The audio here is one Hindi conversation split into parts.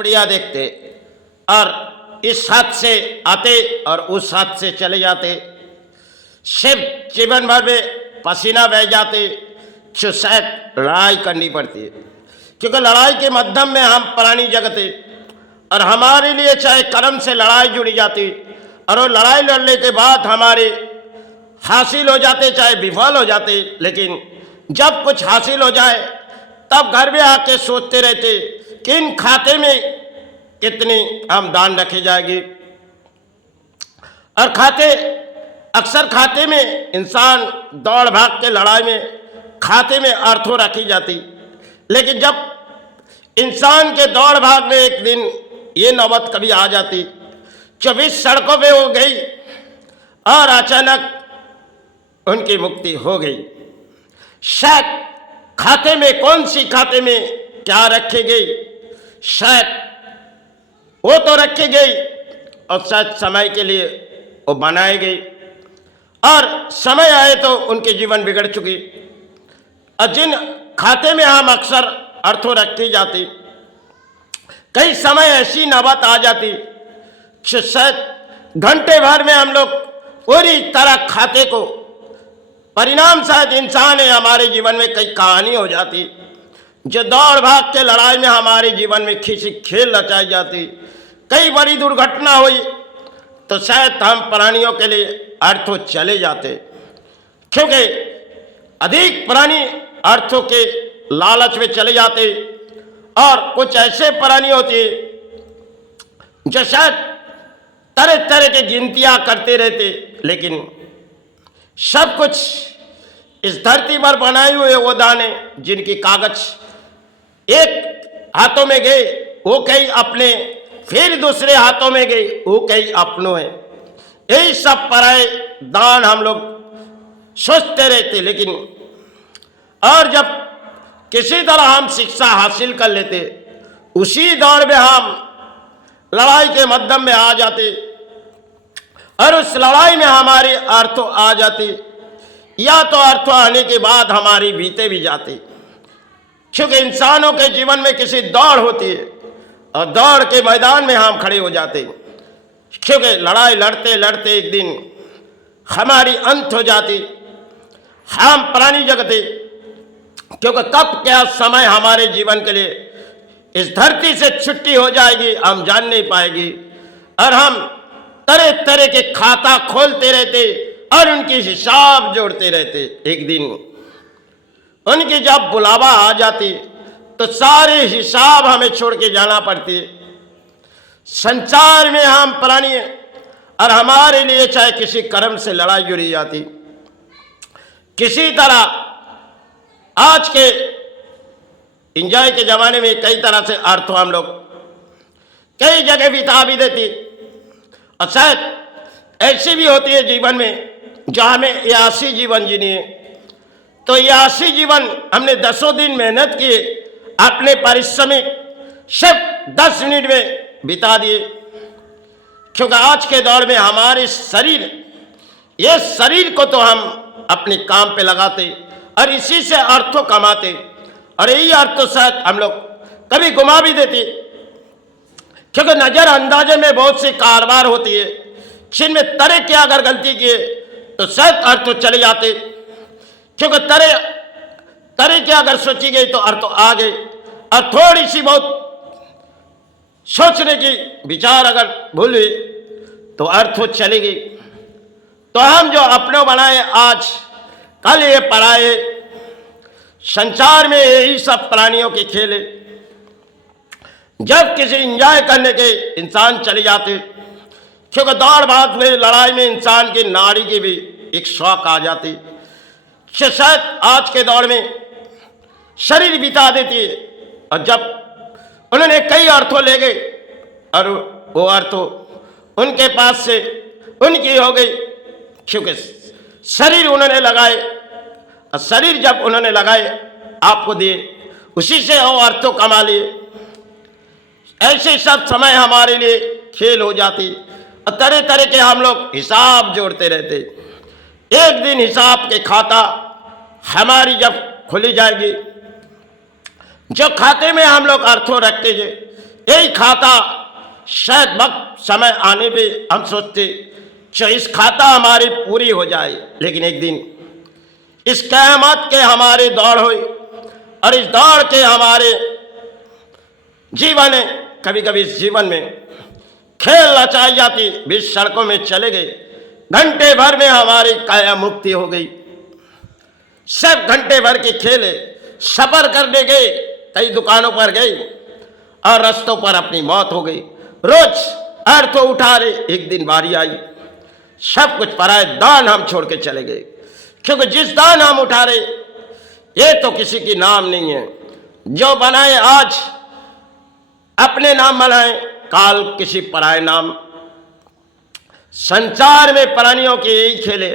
झोपड़ियाँ देखते और इस हाथ से आते और उस हाथ से चले जाते, सिर्फ जीवन भर में पसीना बह जाते, जो शायद लड़ाई करनी पड़ती है, क्योंकि लड़ाई के माध्यम में हम प्राणी जगते और हमारे लिए चाहे कर्म से लड़ाई जुड़ी जाती और वो लड़ाई लड़ने के बाद हमारे हासिल हो जाते चाहे विफल हो जाते, लेकिन जब कुछ हासिल हो जाए तब घर में आके सोचते रहते कि इन खाते में कितनी आमदन रखी जाएगी। और अक्सर खाते में इंसान दौड़ भाग के लड़ाई में खाते में अर्थों रखी जाती, लेकिन जब इंसान के दौड़ भाग में एक दिन ये नौबत कभी आ जाती, 24 सड़कों पे हो गई और अचानक उनकी मुक्ति हो गई। शायद खाते में कौन सी खाते में क्या रखी गई, शायद वो तो रखी गई और शायद समय के लिए वो बनाई गई और समय आए तो उनके जीवन बिगड़ चुकी। और जिन खाते में हम अक्सर अर्थों रखी जाती, कई समय ऐसी नौबत आ जाती कि शायद घंटे भर में हम लोग पूरी तरह खाते को, परिणाम शायद इंसान है, हमारे जीवन में कई कहानी हो जाती, जो दौड़ भाग के लड़ाई में हमारे जीवन में किसी खेल रचाई जाती, कई बड़ी दुर्घटना हुई तो शायद हम प्राणियों के लिए अर्थों चले जाते, क्योंकि अधिक प्राणी अर्थों के लालच में चले जाते और कुछ ऐसे प्राणी होते जो शायद तरह तरह की गिनतियां करते रहते, लेकिन सब कुछ इस धरती पर बनाए हुए वो दाने जिनकी कागज एक हाथों में गए वो कई अपने, फिर दूसरे हाथों में गए वो कई अपनों है, यही सब पराए दान हम लोग सोचते रहते। लेकिन और जब किसी तरह हम शिक्षा हासिल कर लेते, उसी दौड़ में हम लड़ाई के माध्यम में आ जाते और उस लड़ाई में हमारी अर्थों आ जाती, या तो अर्थों आने के बाद हमारी बीते भी जाती, क्योंकि इंसानों के जीवन में किसी दौड़ होती है और दौड़ के मैदान में हम खड़े हो जाते, क्योंकि लड़ाई लड़ते लड़ते एक दिन हमारी अंत हो जाती, हम प्राणी जगते, क्योंकि कब क्या समय हमारे जीवन के लिए इस धरती से छुट्टी हो जाएगी हम जान नहीं पाएगी। और हम तरह तरह के खाता खोलते रहते और उनकी हिसाब जोड़ते रहते, एक दिन उनकी जब बुलावा आ जाती तो सारे हिसाब हमें छोड़ के जाना पड़ती। संसार में हम प्राणी और हमारे लिए चाहे किसी कर्म से लड़ाई जुड़ी जाती, किसी तरह आज के एंजॉय के ज़माने में कई तरह से अर्थों हम लोग कई जगह बिता भी देती, और शायद ऐसी भी होती है जीवन में जो हमें यासी जीवन जीनी है, तो यासी जीवन हमने 10 दिन मेहनत किए, अपने पारिश्रमिक सिर्फ 10 मिनट में बिता दिए, क्योंकि आज के दौर में हमारे शरीर, ये शरीर को तो हम अपने काम पे लगाते और इसी से अर्थों कमाते, और यही अर्थ शायद हम लोग कभी गुमा भी देते, क्योंकि नजर अंदाजे में बहुत सी कारोबार होती है जिनमें तरह की अगर गलती किए तो शायद अर्थ चले जाते, क्योंकि तरह की अगर सोची गई तो अर्थ आ गए, और थोड़ी सी बहुत सोचने की विचार अगर भूल हुई तो अर्थ चली गई। तो हम जो अपनों बनाए आज कल ये पराए, संसार में यही सब प्राणियों के खेल है। जब किसी एंजॉय करने के इंसान चले जाते, क्योंकि दौड़ भाग में लड़ाई में इंसान की नाड़ी की भी एक शौक आ जाती, शायद आज के दौर में शरीर बिता देती है, और जब उन्होंने कई अर्थों ले गए और वो अर्थों उनके पास से उनकी हो गई, क्योंकि शरीर उन्होंने लगाए, और शरीर जब उन्होंने लगाए आपको दिए, उसी से वो अर्थों कमा लिए। ऐसे सब समय हमारे लिए खेल हो जाती, और तरह तरह के हम लोग हिसाब जोड़ते रहते। एक दिन हिसाब के खाता हमारी जब खुली जाएगी, जो खाते में हम लोग अर्थों रखते थे, यही खाता शायद वक्त समय आने पे हम सोचते जो इस खाता हमारी पूरी हो जाए, लेकिन एक दिन इस क़यामत के हमारे दौड़ हुई और इस दौड़ के हमारे जीवन है। कभी कभी इस जीवन में खेल रचाई जाती, बीच सड़कों में चले गए, घंटे भर में हमारी काया मुक्ति हो गई। सब घंटे भर के खेल है, सफर करने गए, कई दुकानों पर गए और रास्तों पर अपनी मौत हो गई। रोज अर्थ उठा रहे, एक दिन बारी आई, सब कुछ पराए दान हम छोड़ के चले गए, क्योंकि जिस दान हम उठा रहे ये तो किसी की नाम नहीं है। जो बनाए आज अपने नाम बनाए, काल किसी पराए नाम। संसार में प्राणियों के यही खेले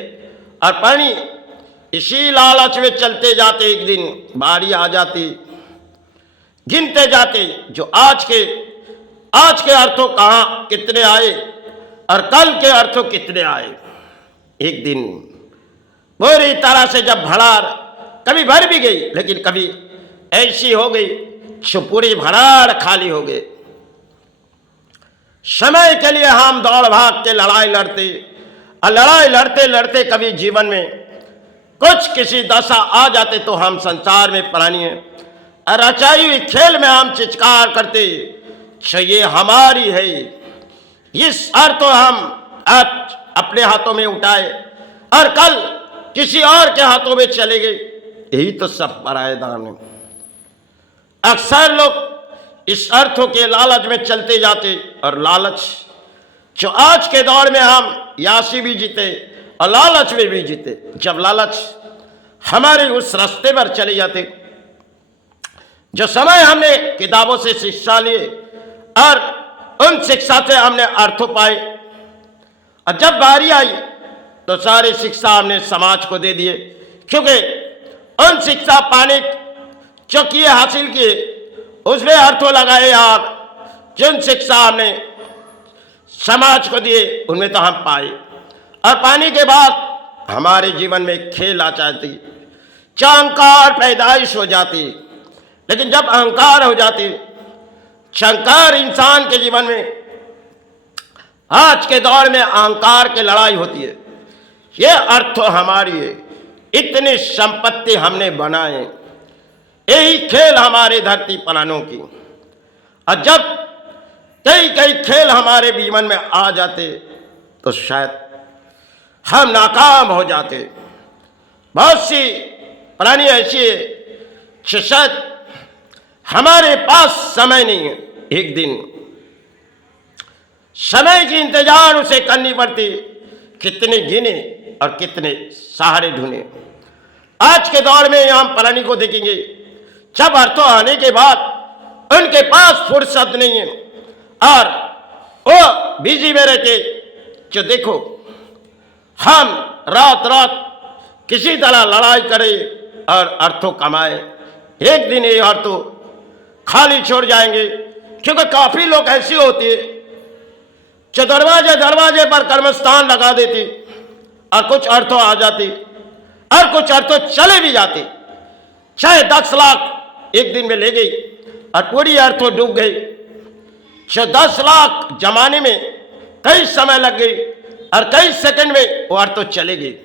और प्राणी इसी लालच में चलते जाते, एक दिन बारी आ जाती, गिनते जाते जो आज के अर्थों कहाँ कितने आए और कल के अर्थों कितने आए। एक दिन पूरी तरह से जब भरार कभी भर भी गई, लेकिन कभी ऐसी हो गई जो पूरी भरार खाली हो गई। समय के लिए हम दौड़ भाग के लड़ाई लड़ते और लड़ाई लड़ते लड़ते कभी जीवन में कुछ किसी दशा आ जाते तो हम संसार में प्राणी हैं और रचाई हुई खेल में हम चित्कार करते जो ये हमारी है। इस अर्थ को हम आज अपने हाथों में उठाए और कल किसी और के हाथों में चले गए। यही तो सब पराये दान है। अक्सर लोग इस अर्थों के लालच में चलते जाते और लालच जो आज के दौर में हम यासी भी जीते और लालच में भी जीते। जब लालच हमारे उस रास्ते पर चले जाते, जो समय हमने किताबों से शिक्षा लिए और उन शिक्षा से हमने अर्थों पाए, और जब बारी आई तो सारी शिक्षा हमने समाज को दे दिए, क्योंकि उन शिक्षा पाने जो किए हासिल किए उसमें अर्थों लगाए और जिन शिक्षा हमने समाज को दिए उनमें तो हम पाए, और पाने के बाद हमारे जीवन में खेल आ जाती, अहंकार पैदाइश हो जाती। लेकिन जब अहंकार हो जाती, अहंकार इंसान के जीवन में आज के दौर में अहंकार की लड़ाई होती है। ये अर्थ हमारी है, इतनी संपत्ति हमने बनाए, यही खेल हमारे धरती प्राणों की। और जब कई कई खेल हमारे जीवन में आ जाते तो शायद हम नाकाम हो जाते। बहुत सी प्राणी ऐसी है कि शायद हमारे पास समय नहीं है, एक दिन समय की इंतजार उसे करनी पड़ती, कितने गिने और कितने सहारे ढूंढे। आज के दौर में हम प्राणी को देखेंगे, जब अर्थों आने के बाद उनके पास फुर्सत नहीं है और वो बिजी में रहते। जो देखो हम रात रात किसी तरह लड़ाई करें और अर्थों कमाए, एक दिन ये अर्थों खाली छोड़ जाएंगे, क्योंकि काफी लोग ऐसी होती है जो दरवाजे पर कर्मस्थान लगा देती और कुछ अर्थों आ जाती और कुछ अर्थों चले भी जाती। चाहे 10 लाख एक दिन में ले गई और पूरी अर्थों डूब गई। जो 10 लाख जमाने में कई समय लग गई और कई सेकंड में वो अर्थों चले गई।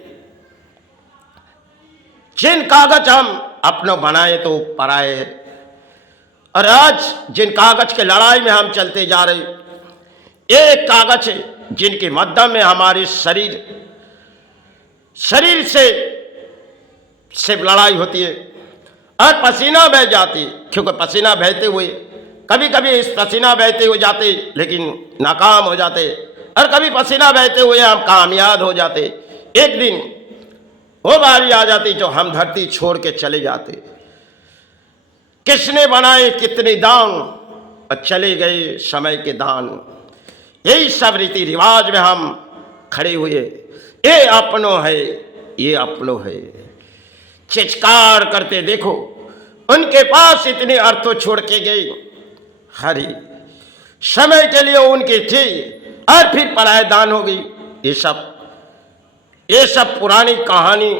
जिन कागज हम अपनों बनाए तो पराए हैं, और आज जिन कागज के लड़ाई में हम चलते जा रहे, एक कागज है जिनके मध्यम में हमारी शरीर से सिर्फ लड़ाई होती है और पसीना बह जाती, क्योंकि पसीना बहते हुए कभी कभी इस पसीना बहते हुए जाते लेकिन नाकाम हो जाते, और कभी पसीना बहते हुए हम कामयाब हो जाते। एक दिन वो बारी आ जाती जो हम धरती छोड़ के चले जाते। किसने बनाए कितने दान और चले गए समय के दान। यही सब रीति रिवाज में हम खड़े हुए, ये अपनों है, ये अपनों है, चित्कार करते देखो उनके पास इतने अर्थों छोड़ के गए। हरी समय के लिए उनकी थी और फिर पराये दान हो गई। ये सब पुरानी कहानी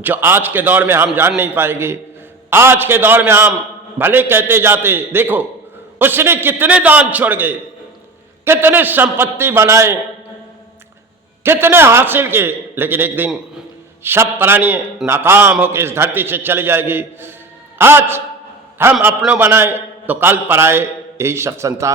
जो आज के दौर में हम जान नहीं पाएंगे। आज के दौर में हम भले कहते जाते, देखो उसने कितने दान छोड़ गए, कितने संपत्ति बनाए, कितने हासिल किए, लेकिन एक दिन सब प्राणी नाकाम होकर इस धरती से चली जाएगी। आज हम अपनों बनाए तो कल पराए, यही सब संसार